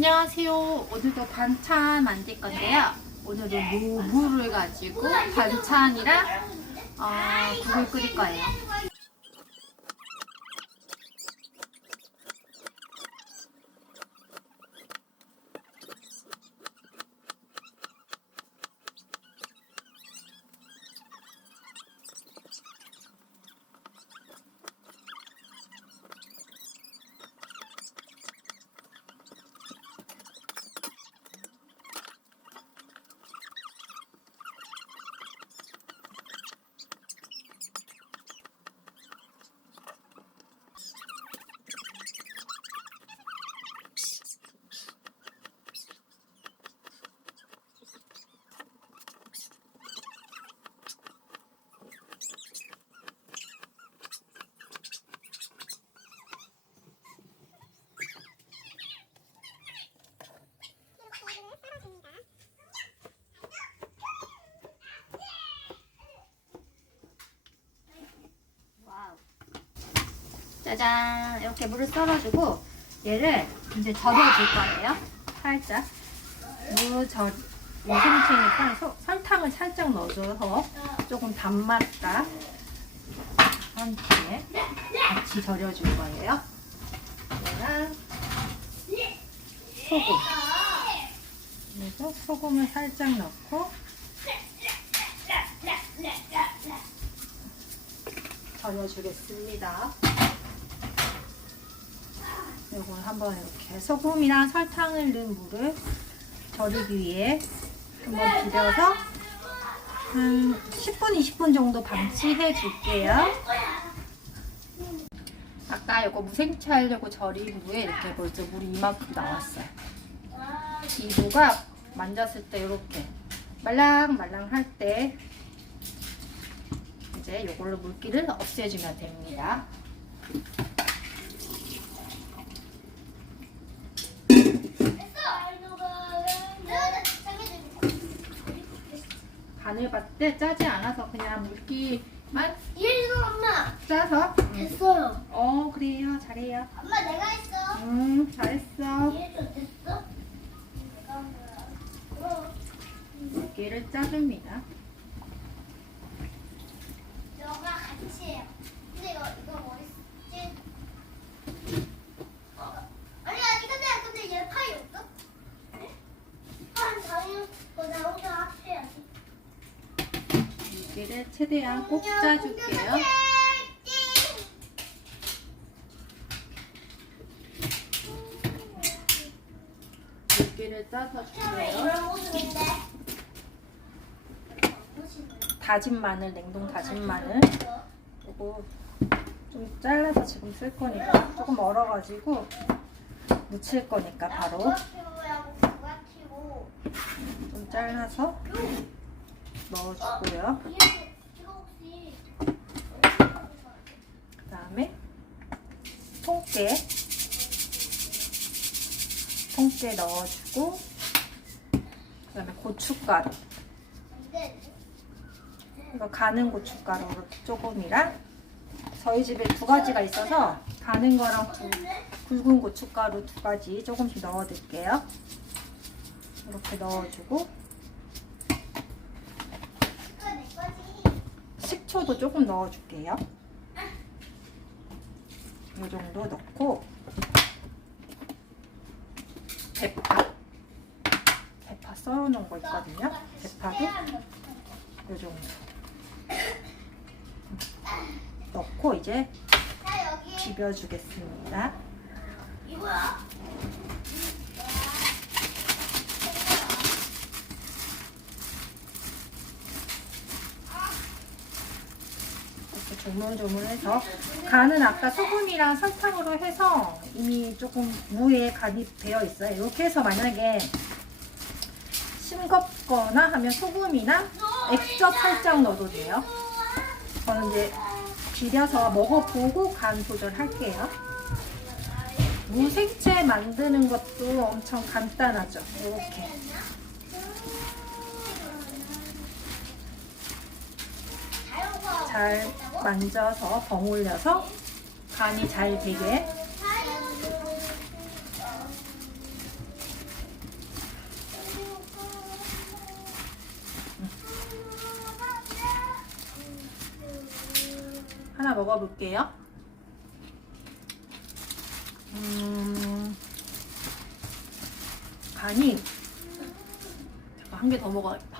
안녕하세요. 오늘도 반찬 만들 건데요. 오늘은 무, 무를 가지고 반찬이랑 어, 국을 끓일 거예요. 짜잔. 이렇게 물을 썰어주고 얘를 이제 절여줄 거예요. 살짝. 무생채니까 소- 설탕을 살짝 넣어줘서 조금 단맛과 함께 같이 절여줄 거예요. 얘랑 소금. 그래서 소금을 살짝 넣고 절여주겠습니다. 이걸 한번 이렇게 소금이랑 설탕을 넣은 물을 절이기 위해 한번 비벼서 한 10분, 20분 정도 방치해 줄게요. 아까 이거 무생채 하려고 절인 무에 이렇게 벌써 물이 이만큼 나왔어요. 이 무가 만졌을 때 이렇게 말랑말랑할 때 이제 이걸로 물기를 없애주면 됩니다. 봤을 때 짜지 않아서 그냥 물기만 이해준 엄마 짜서 음. 됐어요. 어 그래요 잘해요 엄마 내가 했어. 음 잘했어 이해준 됐어? 내가 한 거야. 어. 물기를 짜줍니다 너가 같이 해요. 근데 이거 이거 뭐 있지? 어. 아니 아니 근데 근데 얘 파이 없어? 네? 한 당연 너나 혼자 합해야지. 물기를 최대한 꼭 짜줄게요 물기를 짜서 줄게요. 다진 마늘 냉동 다진 마늘 그리고 좀 잘라서 지금 쓸 거니까 조금 얼어가지고 무칠 거니까 바로 좀 잘라서 넣어주고요. 그 다음에 통깨 통깨 넣어주고 그 다음에 고춧가루 이거 가는 고춧가루 조금이랑 저희 집에 두 가지가 있어서 가는 거랑 구- 굵은 고춧가루 두 가지 조금씩 넣어둘게요. 이렇게 넣어주고 식초도 조금 넣어줄게요. 이 정도 넣고 대파 대파 썰어놓은 거 있거든요. 대파도 이 정도 넣고 이제 비벼주겠습니다. 이거야? 이렇게 조물조물해서 간은 아까 소금이랑 설탕으로 해서 이미 조금 무에 간이 되어 있어요. 이렇게 해서 만약에 싱겁거나 하면 소금이나 액젓 살짝 넣어도 돼요. 저는 이제 비벼서 먹어보고 간 조절할게요. 무생채 만드는 것도 엄청 간단하죠. 이렇게. 잘 만져서 버무려서 간이 잘 되게 하나 먹어볼게요. 음, 간이 한 개 더 먹어야겠다.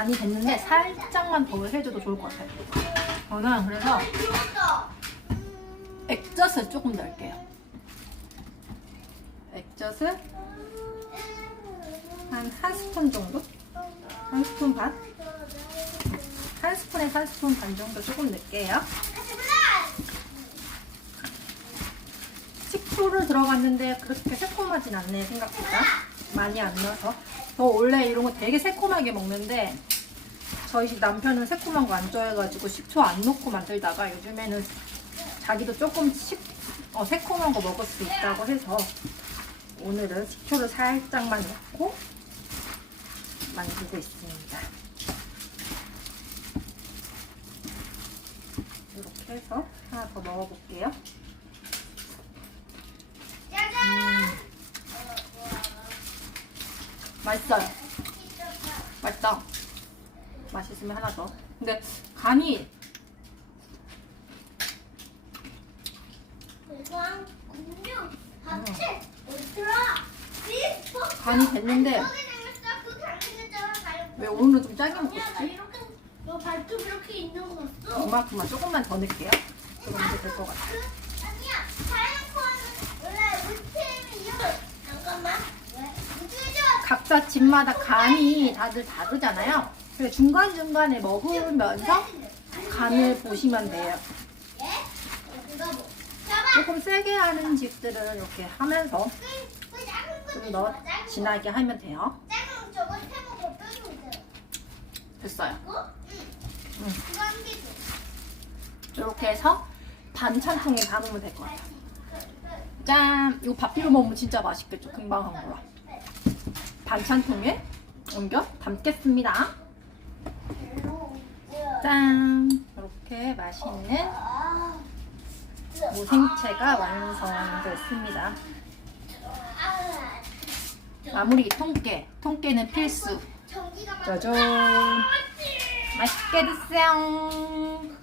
간이 됐는데 살짝만 더 해줘도 좋을 것 같아요. 저는 그래서 액젓을 조금 넣을게요. 액젓을 한 한 스푼 정도? 한 스푼 반? 한 스푼에 한 스푼 반 정도 조금 넣을게요. 식초를 들어갔는데 그렇게 새콤하진 않네 생각보다 많이 안 넣어서 저 원래 이런 거 되게 새콤하게 먹는데 저희 집 남편은 새콤한 거 안 좋아해가지고 식초 안 넣고 만들다가 요즘에는 자기도 조금 식, 어, 새콤한 거 먹을 수 있다고 해서 오늘은 식초를 살짝만 넣고 만들고 있습니다. 이렇게 해서 하나 더 먹어볼게요. 맛있어요. 맛있다. 맛있으면 하나 더. 근데 간이 간이 됐는데 왜 오늘은 좀 짜게 먹고 싶지? 너 발톱 이렇게 있는 거 없어? 이만큼만 조금만 더 넣을게요. 그럼 이제 될 것 같아요. 아니야, 다른 거는 원래 우리 팀이 이거 잠깐만. 왜? 우주죠? 각자 집마다 간이 다들 다르잖아요. 그래서 중간중간에 먹으면서 간을 보시면 돼요. 조금 세게 하는 집들은 이렇게 하면서 좀 더. 진하게 하면 돼요. 됐어요. 응. 이렇게 해서 반찬통에 담으면 될 것 같아요. 짠! 이거 밥 비벼 먹으면 진짜 맛있겠죠? 금방 한 거라. 반찬통에 옮겨 담겠습니다. 짠! 이렇게 맛있는 아. 무생채가 완성됐습니다. 아. 마무리 통깨. 통깨는 필수. 짜잔. 맛있게 드세요.